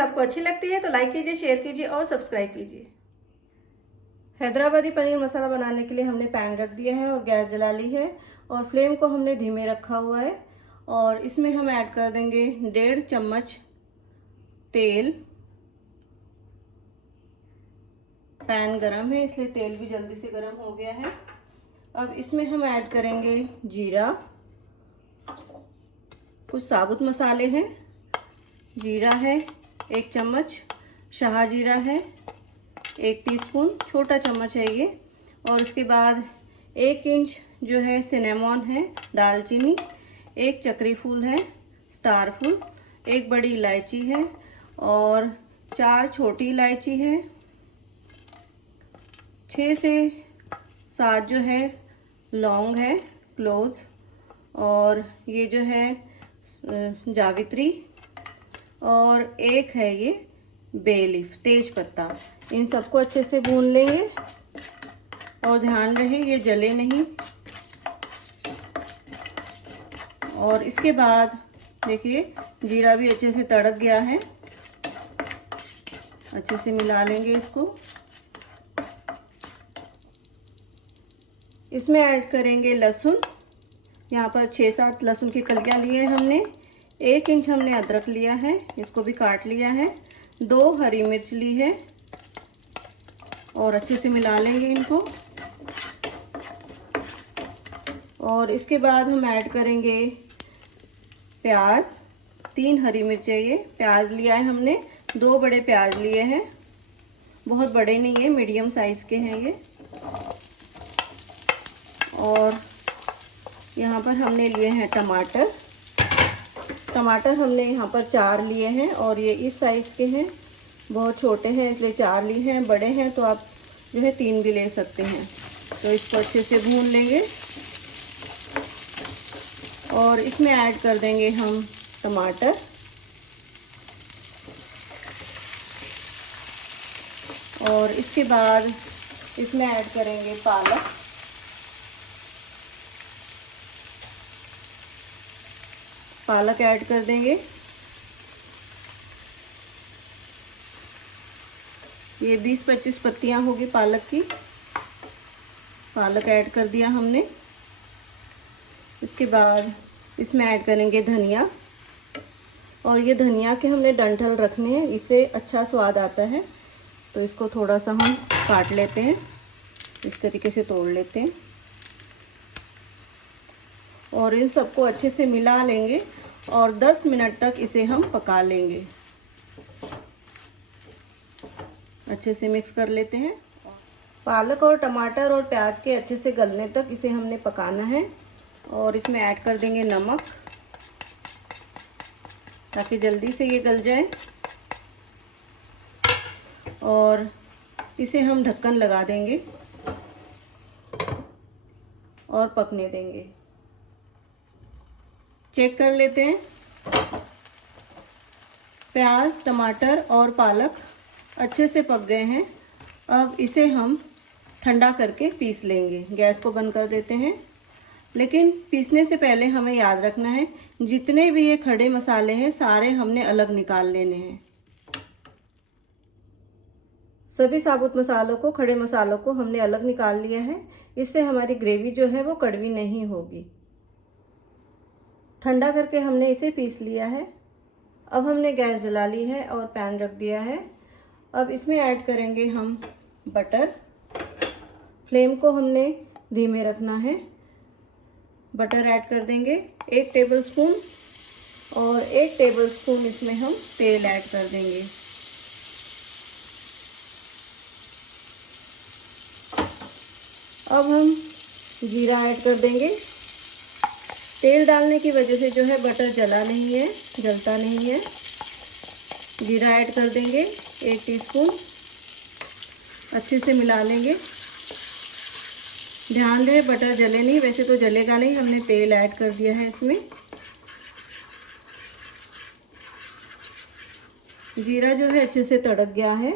Videos आपको अच्छी लगती है तो लाइक कीजिए, शेयर कीजिए और सब्सक्राइब कीजिए। हैदराबादी पनीर मसाला बनाने के लिए हमने पैन रख दिया है और गैस जला ली है और फ्लेम को हमने धीमे रखा हुआ है। और इसमें हम ऐड कर देंगे 1.5 चम्मच तेल। पैन गरम है इसलिए तेल भी जल्दी से गरम हो गया है। अब इसमें हम ऐड करेंगे जीरा, कुछ साबुत मसाले हैं। जीरा है 1 चम्मच, शाह जीरा है 1 टीस्पून, छोटा चम्मच है ये। और उसके बाद 1 इंच जो है सिनेमॉन है, दालचीनी, 1 चक्री फूल है, स्टार फूल, 1 बड़ी इलायची है और 4 छोटी इलायची है, 6 से 7 जो है लौंग है, क्लोव्स, और ये जो है जावित्री, और 1 है ये बे लीफ, तेज पत्ता। इन सबको अच्छे से भून लेंगे और ध्यान रहे ये जले नहीं। और इसके बाद देखिए जीरा भी अच्छे से तड़क गया है, अच्छे से मिला लेंगे इसको। इसमें ऐड करेंगे लहसुन। यहाँ पर 6-7 लहसुन की कलियां लिए हमने। 1 इंच हमने अदरक लिया है, इसको भी काट लिया है। 2 हरी मिर्च ली है और अच्छे से मिला लेंगे इनको। और इसके बाद हम ऐड करेंगे प्याज। 3 हरी मिर्चें, ये प्याज लिया है हमने, 2 बड़े प्याज लिए हैं, बहुत बड़े नहीं है, मीडियम साइज के हैं ये। और यहाँ पर हमने लिए हैं टमाटर। टमाटर हमने यहाँ पर 4 लिए हैं और ये इस साइज़ के हैं, बहुत छोटे हैं इसलिए 4 लिए हैं। बड़े हैं तो आप जो है 3 भी ले सकते हैं। तो इसको अच्छे से भून लेंगे और इसमें ऐड कर देंगे हम टमाटर। और इसके बाद इसमें ऐड करेंगे पालक। पालक ऐड कर देंगे। ये 20-25 पत्तियां होगी पालक की। पालक ऐड कर दिया हमने। इसके बाद इसमें ऐड करेंगे धनिया। और ये धनिया के हमने डंठल रखने हैं, इससे अच्छा स्वाद आता है। तो इसको थोड़ा सा हम काट लेते हैं, इस तरीके से तोड़ लेते हैं और इन सबको अच्छे से मिला लेंगे और 10 मिनट तक इसे हम पका लेंगे। अच्छे से मिक्स कर लेते हैं। पालक और टमाटर और प्याज के अच्छे से गलने तक इसे हमने पकाना है। और इसमें ऐड कर देंगे नमक ताकि जल्दी से ये गल जाए। और इसे हम ढक्कन लगा देंगे और पकने देंगे। चेक कर लेते हैं। प्याज, टमाटर और पालक अच्छे से पक गए हैं। अब इसे हम ठंडा करके पीस लेंगे। गैस को बंद कर देते हैं। लेकिन पीसने से पहले हमें याद रखना है, जितने भी ये खड़े मसाले हैं सारे हमने अलग निकाल लेने हैं। सभी साबुत मसालों को, खड़े मसालों को हमने अलग निकाल लिया है। इससे हमारी ग्रेवी जो है वो कड़वी नहीं होगी। ठंडा करके हमने इसे पीस लिया है। अब हमने गैस जला ली है और पैन रख दिया है। अब इसमें ऐड करेंगे हम बटर। फ्लेम को हमने धीमे रखना है। बटर ऐड कर देंगे 1 टेबलस्पून और 1 टेबलस्पून इसमें हम तेल ऐड कर देंगे। अब हम जीरा ऐड कर देंगे। तेल डालने की वजह से जो है बटर जला नहीं है, जलता नहीं है। जीरा ऐड कर देंगे 1 टीस्पून, अच्छे से मिला लेंगे। ध्यान रहे बटर जले नहीं, वैसे तो जलेगा नहीं, हमने तेल ऐड कर दिया है इसमें। जीरा जो है अच्छे से तड़क गया है।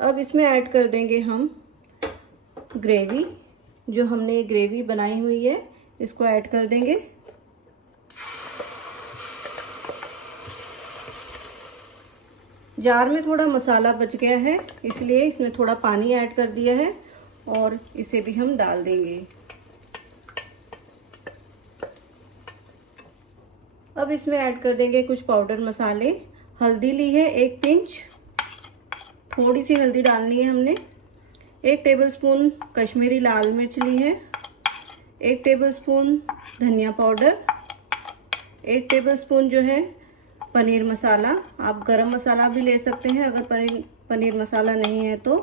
अब इसमें ऐड कर देंगे हम ग्रेवी। जो हमने ग्रेवी बनाई हुई है इसको ऐड कर देंगे। जार में थोड़ा मसाला बच गया है, इसलिए इसमें थोड़ा पानी ऐड कर दिया है और इसे भी हम डाल देंगे। अब इसमें ऐड कर देंगे कुछ पाउडर मसाले। हल्दी ली है 1 पिंच, थोड़ी सी हल्दी डालनी है हमने। 1 टेबलस्पून कश्मीरी लाल मिर्च ली है। 1 टेबलस्पून धनिया पाउडर। 1 टेबलस्पून जो है पनीर मसाला, आप गरम मसाला भी ले सकते हैं अगर पनीर मसाला नहीं है तो।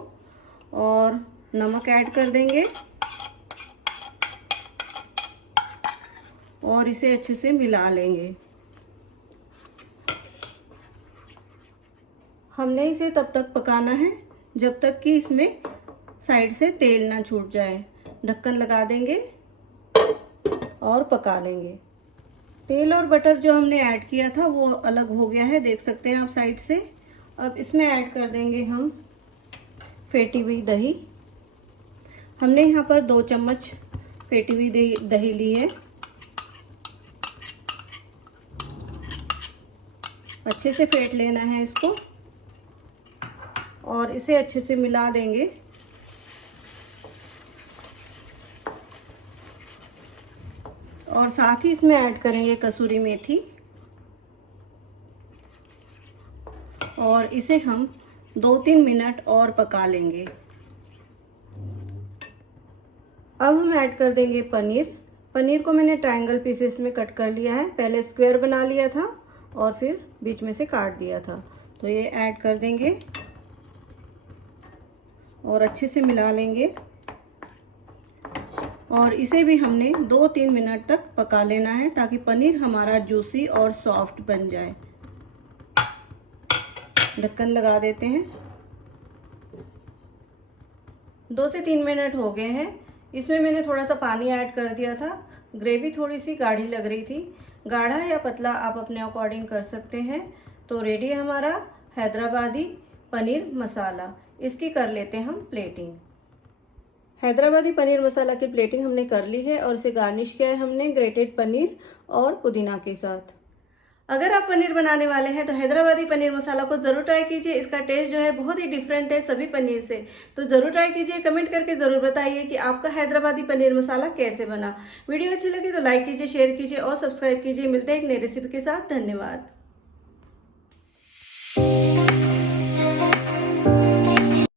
और नमक ऐड कर देंगे और इसे अच्छे से मिला लेंगे। हमने इसे तब तक पकाना है जब तक कि इसमें साइड से तेल ना छूट जाए। ढक्कन लगा देंगे और पका लेंगे। तेल और बटर जो हमने ऐड किया था वो अलग हो गया है, देख सकते हैं आप साइड से। अब इसमें ऐड कर देंगे हम फेंटी हुई दही। हमने यहाँ पर 2 चम्मच फेंटी हुई दही ली है। अच्छे से फेंट लेना है इसको और इसे अच्छे से मिला देंगे। और साथ ही इसमें ऐड करेंगे कसूरी मेथी और इसे हम 2-3 मिनट और पका लेंगे। अब हम ऐड कर देंगे पनीर। पनीर को मैंने ट्रायंगल पीसेस में कट कर लिया है, पहले स्क्वायर बना लिया था और फिर बीच में से काट दिया था। तो ये ऐड कर देंगे और अच्छे से मिला लेंगे और इसे भी हमने 2-3 मिनट तक पका लेना है ताकि पनीर हमारा जूसी और सॉफ्ट बन जाए। ढक्कन लगा देते हैं। 2 से 3 मिनट हो गए हैं। इसमें मैंने थोड़ा सा पानी ऐड कर दिया था। ग्रेवी थोड़ी सी गाढ़ी लग रही थी, गाढ़ा या पतला आप अपने अकॉर्डिंग कर सकते हैं। तो रेडी है हमारा हैदराबादी पनीर मसाला। इसकी कर लेते हैं हम प्लेटिंग। हैदराबादी पनीर मसाला की प्लेटिंग हमने कर ली है और इसे गार्निश किया है हमने ग्रेटेड पनीर और पुदीना के साथ। अगर आप पनीर बनाने वाले हैं तो हैदराबादी पनीर मसाला को ज़रूर ट्राई कीजिए। इसका टेस्ट जो है बहुत ही डिफरेंट है सभी पनीर से, तो ज़रूर ट्राई कीजिए। कमेंट करके ज़रूर बताइए कि आपका हैदराबादी पनीर मसाला कैसे बना। वीडियो अच्छी लगी तो लाइक कीजिए, शेयर कीजिए और सब्सक्राइब कीजिए। मिलते हैं एक नई रेसिपी के साथ। धन्यवाद।